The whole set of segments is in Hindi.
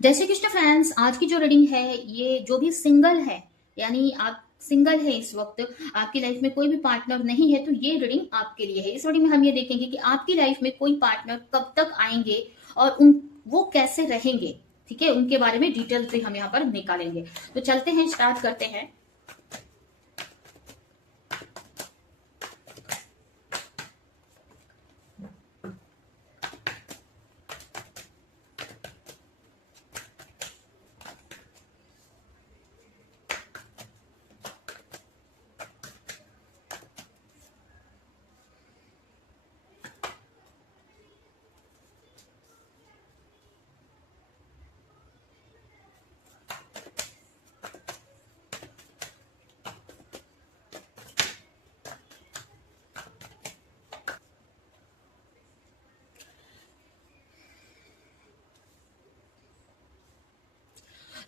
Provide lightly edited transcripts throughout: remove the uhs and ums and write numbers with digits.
जय श्री कृष्ण फ्रेंड्स। आज की जो रीडिंग है, ये जो भी सिंगल है, यानी आप सिंगल है इस वक्त, आपकी लाइफ में कोई भी पार्टनर नहीं है, तो ये रीडिंग आपके लिए है। इस रीडिंग में हम ये देखेंगे कि आपकी लाइफ में कोई पार्टनर कब तक आएंगे और वो कैसे रहेंगे। ठीक है, उनके बारे में डिटेल्स भी हम यहाँ पर निकालेंगे। तो चलते हैं, स्टार्ट करते हैं।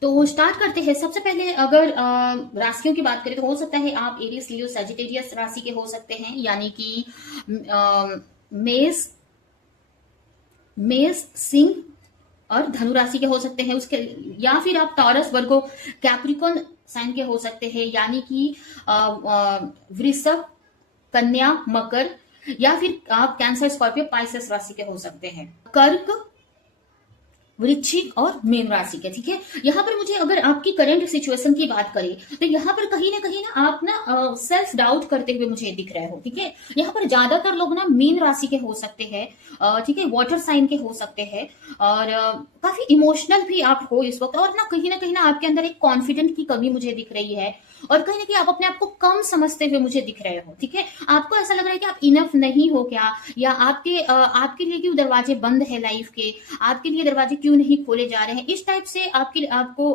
तो स्टार्ट करते हैं। सबसे पहले अगर राशियों की बात करें तो हो सकता है आप एरियस, लियो, सजिटेरियस राशि के हो सकते हैं, यानी कि मेष, सिंह और धनु राशि के हो सकते हैं उसके, या फिर आप टॉरस, वर्गो, कैप्रिकॉर्न साइन के हो सकते हैं, यानी कि वृषभ, कन्या, मकर, या फिर आप कैंसर, स्कॉर्पियो, पाइसेस राशि के हो सकते हैं। कर्क, वृश्चिक और मीन राशि के। ठीक है, यहाँ पर मुझे अगर आपकी करंट सिचुएशन की बात करें तो यहाँ पर कहीं ना आप ना सेल्फ डाउट करते हुए मुझे दिख रहे हो। ठीक है, यहाँ पर ज्यादातर लोग ना मीन राशि के हो सकते हैं, ठीक है, वाटर साइन के हो सकते हैं, और काफी इमोशनल भी आप हो इस वक्त, और ना कहीं ना आपके अंदर एक कॉन्फिडेंट की कमी मुझे दिख रही है, और कहीं ना कहीं आप अपने आप को कम समझते हुए मुझे दिख रहे हो। ठीक है, आपको ऐसा लग रहा है कि आप इनफ नहीं हो क्या, या आपके लिए क्यों दरवाजे बंद है लाइफ के, आपके लिए दरवाजे क्यों नहीं खोले जा रहे हैं, इस टाइप से आपको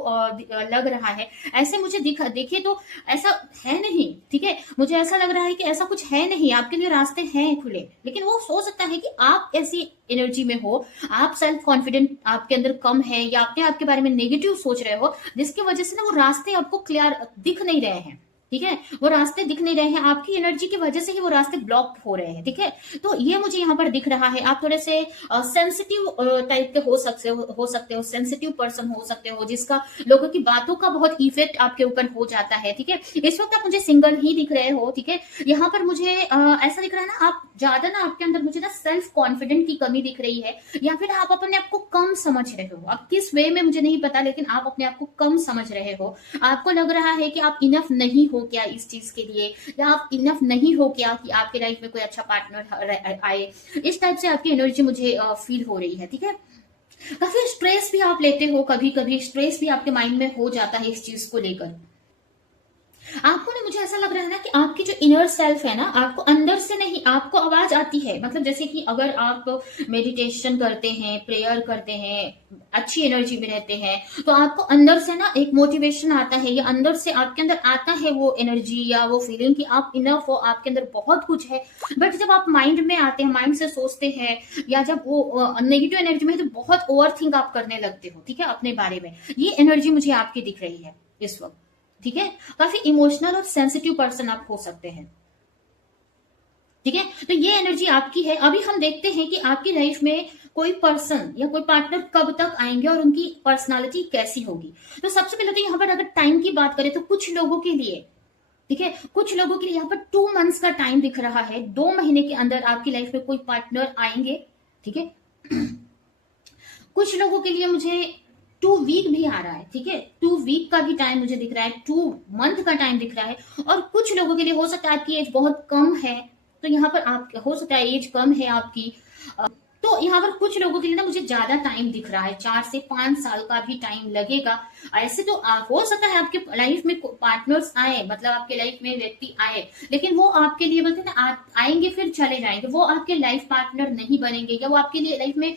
लग रहा है। ऐसे मुझे देखिए तो ऐसा है नहीं। ठीक है, मुझे ऐसा लग रहा है कि ऐसा कुछ है नहीं, आपके लिए रास्ते हैं खुले, लेकिन वो हो सकता है कि आप ऐसी एनर्जी में हो, आप सेल्फ कॉन्फिडेंट आपके अंदर कम है, या अपने आप के बारे में नेगेटिव सोच रहे हो, जिसकी वजह से ना वो रास्ते आपको क्लियर दिख नहीं रहे हैं। ठीक है, वो रास्ते दिख नहीं रहे हैं, आपकी एनर्जी की वजह से ही वो रास्ते ब्लॉक हो रहे हैं। ठीक है, तो ये मुझे यहाँ पर दिख रहा है। आप थोड़े से सेंसिटिव टाइप के हो सकते हो, सेंसिटिव पर्सन हो सकते हो, जिसका लोगों की बातों का बहुत इफेक्ट आपके ऊपर हो जाता है। ठीक है, इस वक्त आप मुझे सिंगल ही दिख रहे हो। ठीक है, यहाँ पर मुझे ऐसा दिख रहा है ना, आप ज्यादा ना आपके अंदर मुझे ना सेल्फ कॉन्फिडेंट की कमी दिख रही है, या फिर आप अपने आप को कम समझ रहे हो। आप किस वे में मुझे नहीं पता, लेकिन आप अपने आप को कम समझ रहे हो। आपको लग रहा है कि आप इनफ नहीं हो क्या इस चीज के लिए, या आप इनफ नहीं हो क्या कि आपके लाइफ में कोई अच्छा पार्टनर आए। इस टाइप से आपकी एनर्जी मुझे फील हो रही है। ठीक है, काफी स्ट्रेस भी आप लेते हो, कभी कभी स्ट्रेस भी आपके माइंड में हो जाता है इस चीज को लेकर। आपको ना, मुझे ऐसा लग रहा है ना कि आपकी जो इनर सेल्फ है ना, आपको अंदर से नहीं, आपको आवाज आती है। मतलब जैसे कि अगर आप मेडिटेशन करते हैं, प्रेयर करते हैं, अच्छी एनर्जी में रहते हैं, तो आपको अंदर से ना एक मोटिवेशन आता है, या अंदर से आपके अंदर आता है वो एनर्जी या वो फीलिंग कि आप इनफ हो, आपके अंदर बहुत कुछ है। बट जब आप माइंड में आते हैं, माइंड से सोचते हैं, या जब वो नेगेटिव एनर्जी में है, तो बहुत ओवर थिंक आप करने लगते हो। ठीक है, अपने बारे में। ये एनर्जी मुझे आपकी दिख रही है इस वक्त। ठीक है, काफी इमोशनल और सेंसिटिव पर्सन आप हो सकते हैं। ठीक है, तो ये एनर्जी आपकी है। अभी हम देखते हैं कि आपकी लाइफ में कोई पर्सन या कोई पार्टनर कब तक आएंगे और उनकी पर्सनालिटी कैसी होगी। तो सबसे पहले तो यहाँ पर अगर टाइम की बात करें तो कुछ लोगों के लिए, ठीक है, कुछ लोगों के लिए यहाँ पर 2 मंथ्स का टाइम दिख रहा है। 2 महीने के अंदर आपकी लाइफ में कोई पार्टनर आएंगे। ठीक है, कुछ लोगों के लिए मुझे 2 वीक भी आ रहा है। ठीक है, 2 वीक का भी टाइम मुझे दिख रहा है, 2 मंथ का टाइम दिख रहा है। और कुछ लोगों के लिए हो सकता है आपकी एज बहुत कम है, तो यहाँ पर आप हो सकता है एज कम है आपकी, तो यहाँ पर कुछ लोगों के लिए ना मुझे ज्यादा टाइम दिख रहा है, 4 से 5 साल का भी टाइम लगेगा। ऐसे तो हो सकता है आपके लाइफ में पार्टनर्स आए, मतलब आपके लाइफ में व्यक्ति आए, लेकिन वो आपके लिए बोलते हैं ना, आएंगे फिर चले जाएंगे, वो आपके लाइफ पार्टनर नहीं बनेंगे, या वो आपके लिए लाइफ में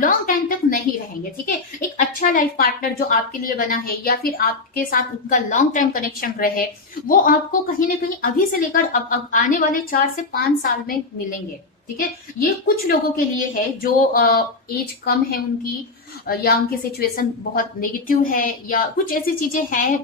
लॉन्ग टाइम तक नहीं रहेंगे। ठीक है, एक अच्छा लाइफ पार्टनर जो आपके लिए बना है, या फिर आपके साथ उनका लॉन्ग टाइम कनेक्शन रहे, वो आपको कहीं ना कहीं अभी से लेकर अब आने वाले 4 से 5 साल में मिलेंगे। ठीक है, ये कुछ लोगों के लिए है जो एज कम है उनकी, या उनकी सिचुएशन बहुत नेगेटिव है, या कुछ ऐसी चीजें हैं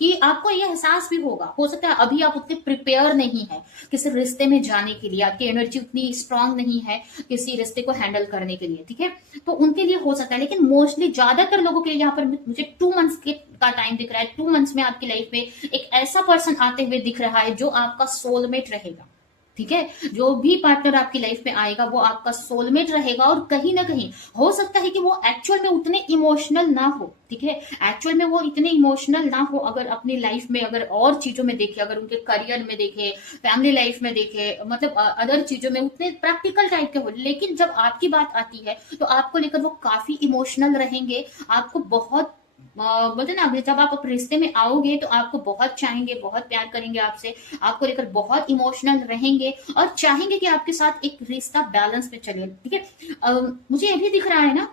कि आपको ये एहसास भी होगा, हो सकता है अभी आप उतने प्रिपेयर नहीं है किसी रिश्ते में जाने के लिए, आपकी एनर्जी उतनी स्ट्रांग नहीं है किसी रिश्ते को हैंडल करने के लिए, ठीक है। तो उनके लिए हो सकता है, लेकिन मोस्टली ज्यादातर लोगों के लिए यहाँ पर मुझे 2 मंथ्स के का टाइम दिख रहा है। 2 मंथ्स में आपकी लाइफ में एक ऐसा पर्सन आते हुए दिख रहा है जो आपका सोलमेट रहेगा, ठीक है। जो भी पार्टनर आपकी लाइफ में आएगा वो आपका सोलमेट रहेगा, और कहीं ना कहीं हो सकता है कि वो एक्चुअल में उतने इमोशनल ना हो, ठीक है। एक्चुअल में वो इतने इमोशनल ना हो, अगर अपनी लाइफ में अगर और चीजों में देखे, अगर उनके करियर में देखे, फैमिली लाइफ में देखे, मतलब अदर चीजों में उतने प्रैक्टिकल टाइप के हो, लेकिन जब आपकी बात आती है तो आपको लेकर वो काफी इमोशनल रहेंगे। आपको बहुत बोलते ना, जब आप अपने रिश्ते में आओगे तो आपको बहुत चाहेंगे, बहुत प्यार करेंगे आपसे, आपको लेकर बहुत इमोशनल रहेंगे और चाहेंगे कि आपके साथ एक रिश्ता बैलेंस में चले, ठीक है। मुझे ये भी दिख रहा है ना,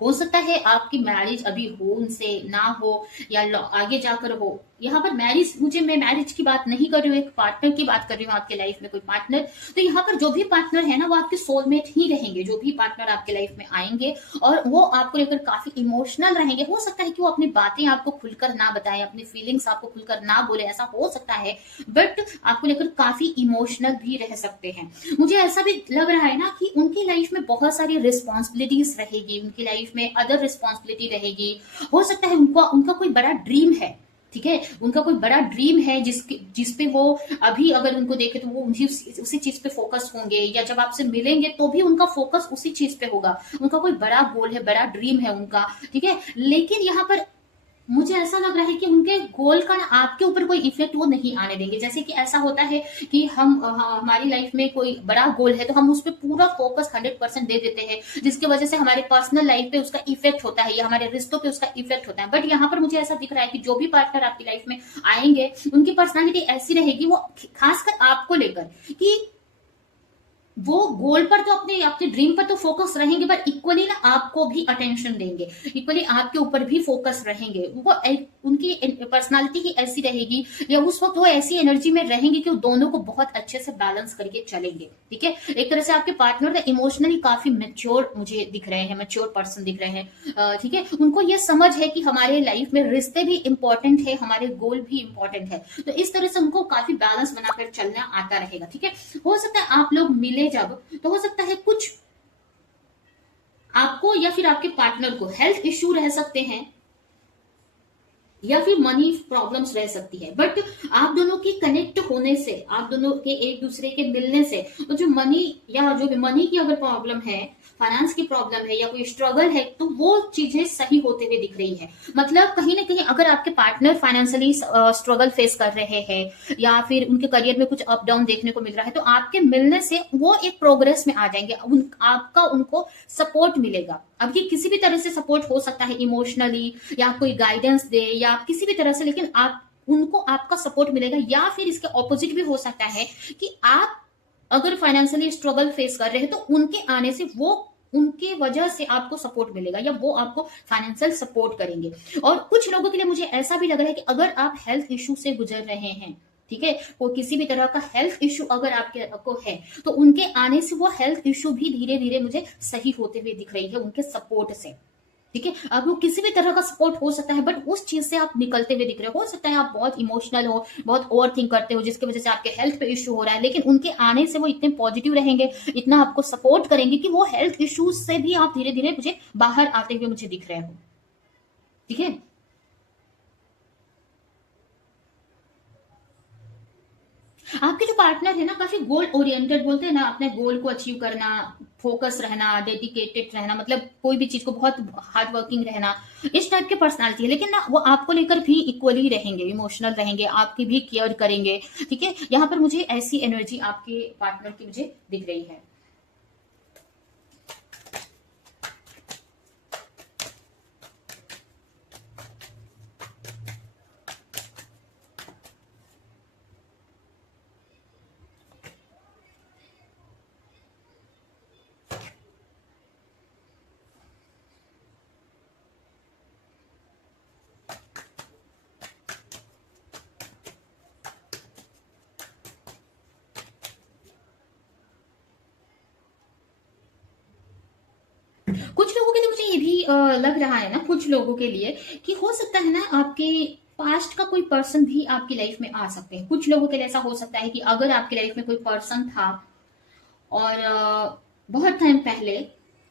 हो सकता है आपकी मैरिज अभी हो उनसे ना हो, या आगे जाकर हो। यहाँ पर मैरिज, मैं मैरिज की बात नहीं कर रही हूँ, एक पार्टनर की बात कर रही हूँ, आपके लाइफ में कोई पार्टनर। तो यहाँ पर जो भी पार्टनर है ना वो आपके सोलमेट ही रहेंगे, जो भी पार्टनर आपके लाइफ में आएंगे, और वो आपको लेकर काफी इमोशनल रहेंगे। हो सकता है कि वो अपनी बातें आपको खुलकर ना बताएं, अपनी फीलिंग्स आपको खुलकर ना बोले, ऐसा हो सकता है, बट आपको लेकर काफी इमोशनल भी रह सकते हैं। मुझे ऐसा भी लग रहा है ना कि उनकी लाइफ में बहुत सारी रिस्पॉन्सिबिलिटीज रहेगी, उनकी लाइफ में अदर रिस्पॉन्सिबिलिटी रहेगी। हो सकता है उनका कोई बड़ा ड्रीम है, ठीक है, उनका कोई बड़ा ड्रीम है जिसपे वो अभी अगर उनको देखे तो वो उसी चीज पे फोकस होंगे, या जब आपसे मिलेंगे तो भी उनका फोकस उसी चीज पे होगा। उनका कोई बड़ा गोल है, बड़ा ड्रीम है उनका, ठीक है। लेकिन यहाँ पर मुझे ऐसा लग रहा है कि उनके गोल का ना आपके ऊपर कोई इफेक्ट वो नहीं आने देंगे। जैसे कि ऐसा होता है कि हमारी लाइफ में कोई बड़ा गोल है तो हम उस पर पूरा फोकस 100% दे देते हैं, जिसकी वजह से हमारे पर्सनल लाइफ पे उसका इफेक्ट होता है या हमारे रिश्तों पे उसका इफेक्ट होता है। बट यहाँ पर मुझे ऐसा दिख रहा है कि जो भी पार्टनर आपकी लाइफ में आएंगे उनकी पर्सनैलिटी ऐसी रहेगी, वो खासकर आपको लेकर कि वो गोल पर तो अपने आपके ड्रीम पर तो फोकस रहेंगे, पर इक्वली ना आपको भी अटेंशन देंगे, इक्वली आपके ऊपर भी फोकस रहेंगे। वो उनकी पर्सनालिटी ही ऐसी रहेगी, या उस वक्त वो ऐसी एनर्जी में रहेंगे कि वो दोनों को बहुत अच्छे से बैलेंस करके चलेंगे, ठीक है। एक तरह से आपके पार्टनर ना इमोशनली काफी मेच्योर मुझे दिख रहे हैं, मेच्योर पर्सन दिख रहे हैं, ठीक है। उनको ये समझ है कि हमारे लाइफ में रिश्ते भी इंपॉर्टेंट है, हमारे गोल भी इंपॉर्टेंट है, तो इस तरह से उनको काफी बैलेंस बनाकर चलना आता रहेगा, ठीक है। हो सकता है आप लोग मिले जब, तो हो सकता है कुछ आपको या फिर आपके पार्टनर को हेल्थ इश्यू रह सकते हैं, या फिर मनी प्रॉब्लम्स रह सकती है। बट आप दोनों की कनेक्ट होने से, आप दोनों के एक दूसरे के मिलने से, तो जो मनी या जो भी मनी की अगर प्रॉब्लम है, फाइनेंस की प्रॉब्लम है, या कोई स्ट्रगल है, तो वो चीजें सही होते हुए दिख रही है। मतलब कहीं ना कहीं अगर आपके पार्टनर फाइनेंशियली स्ट्रगल फेस कर रहे हैं, या फिर उनके करियर में कुछ अप डाउन देखने को मिल रहा है, तो आपके मिलने से वो एक प्रोग्रेस में आ जाएंगे, आपका उनको सपोर्ट मिलेगा। अब ये किसी भी तरह से सपोर्ट हो सकता है, इमोशनली, या कोई गाइडेंस दे, या आप किसी भी तरह से, लेकिन आप उनको आपका सपोर्ट मिलेगा। या फिर इसके ऑपोजिट भी हो सकता है कि आप अगर फाइनेंशियली स्ट्रगल फेस कर रहे हैं, तो उनके आने से वो, उनके वजह से आपको सपोर्ट मिलेगा, या वो आपको फाइनेंशियल सपोर्ट करेंगे। और कुछ लोगों के लिए मुझे ऐसा भी लग रहा है कि अगर आप हेल्थ इश्यू से गुजर रहे हैं, ठीक है, वो किसी भी तरह का हेल्थ इश्यू अगर आपके को है, तो उनके आने से वो हेल्थ इश्यू भी धीरे धीरे मुझे सही होते हुए दिख रही है उनके सपोर्ट से, ठीक है। अब वो किसी भी तरह का सपोर्ट हो सकता है, बट उस चीज से आप निकलते हुए दिख रहे हो सकता है आप बहुत इमोशनल हो, बहुत ओवर थिंक करते हो, जिसकी वजह से आपके हेल्थ पे इश्यू हो रहा है, लेकिन उनके आने से वो इतने पॉजिटिव रहेंगे, इतना आपको सपोर्ट करेंगे कि वो हेल्थ इश्यूज से भी आप धीरे धीरे मुझे बाहर आते हुए मुझे दिख रहे हो, ठीक है। आपके जो पार्टनर है ना काफी गोल ओरिएंटेड, बोलते हैं ना, अपने गोल को अचीव करना, फोकस रहना, डेडिकेटेड रहना, मतलब कोई भी चीज को बहुत हार्ड वर्किंग रहना, इस टाइप के पर्सनालिटी है। लेकिन ना वो आपको लेकर भी इक्वली रहेंगे, इमोशनल रहेंगे, आपकी भी केयर करेंगे, ठीक है। यहाँ पर मुझे ऐसी एनर्जी आपके पार्टनर की मुझे दिख रही है। कुछ लोगों के लिए मुझे ये भी लग रहा है ना, कुछ लोगों के लिए कि हो सकता है ना आपके पास्ट का कोई पर्सन भी आपकी लाइफ में आ सकते हैं। कुछ लोगों के लिए ऐसा हो सकता है कि अगर आपकी लाइफ में कोई पर्सन था और बहुत टाइम पहले,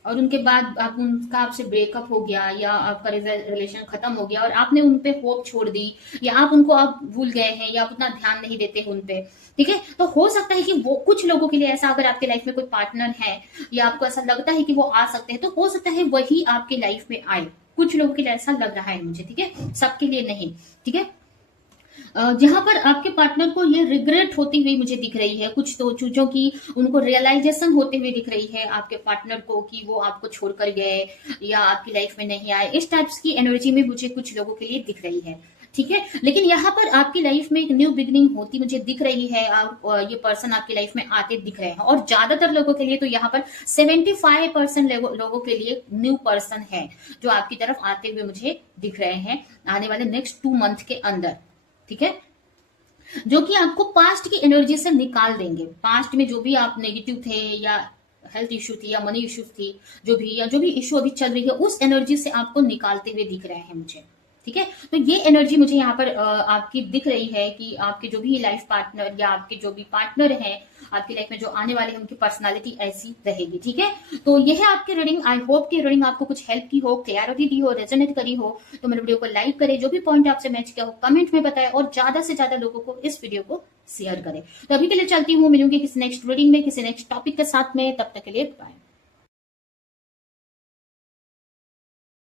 और उनके बाद उनका आपसे ब्रेकअप हो गया या आपका रिलेशन खत्म हो गया और आपने उन पे होप छोड़ दी, या आप उनको आप भूल गए हैं या आप उतना ध्यान नहीं देते हैं उन पे, ठीक है। तो हो सकता है कि वो कुछ लोगों के लिए ऐसा, अगर आपके लाइफ में कोई पार्टनर है या आपको ऐसा लगता है कि वो आ सकते हैं, तो हो सकता है वही आपके लाइफ में आए। कुछ लोगों के लिए ऐसा लग रहा है मुझे, ठीक है, सबके लिए नहीं, ठीक है। जहां पर आपके पार्टनर को ये रिग्रेट होती हुई मुझे दिख रही है, कुछ तो चीजों की उनको रियलाइजेशन होते हुए दिख रही है आपके पार्टनर को कि वो आपको छोड़कर गए या आपकी लाइफ में नहीं आए। इस टाइप्स की एनर्जी में मुझे कुछ लोगों के लिए दिख रही है, ठीक है। लेकिन यहाँ पर आपकी लाइफ में एक न्यू बिगनिंग होती मुझे दिख रही है। ये पर्सन आपकी लाइफ में आते दिख रहे हैं, और ज्यादातर लोगों के लिए तो यहाँ पर 75% लोगों के लिए न्यू पर्सन है जो आपकी तरफ आते हुए मुझे दिख रहे हैं आने वाले नेक्स्ट 2 मंथ के अंदर, ठीक है, जो कि आपको पास्ट की एनर्जी से निकाल देंगे। पास्ट में जो भी आप नेगेटिव थे या हेल्थ इश्यू थी या मनी इश्यूज थी, जो भी इश्यू अभी चल रही है, उस एनर्जी से आपको निकालते हुए दिख रहे हैं मुझे, ठीक है। तो ये एनर्जी मुझे यहाँ पर आपकी दिख रही है कि आपके जो भी लाइफ पार्टनर या आपके जो भी पार्टनर हैं आपकी लाइफ में जो आने वाले हैं, उनकी पर्सनालिटी ऐसी रहेगी, ठीक है। तो ये है आपकी रीडिंग। आई होप कि रीडिंग आपको कुछ हेल्प की हो, क्लैरिटी दी हो, रेजोनेट करी हो। तो मेरे वीडियो को लाइक करें, जो भी पॉइंट आपसे मैच किया हो कमेंट में बताएं, और ज्यादा से ज्यादा लोगों को इस वीडियो को शेयर करें। तो अभी के लिए चलती हूँ, मिलूंगी किसी नेक्स्ट रीडिंग में किसी नेक्स्ट टॉपिक के साथ में। तब तक के लिए बाय।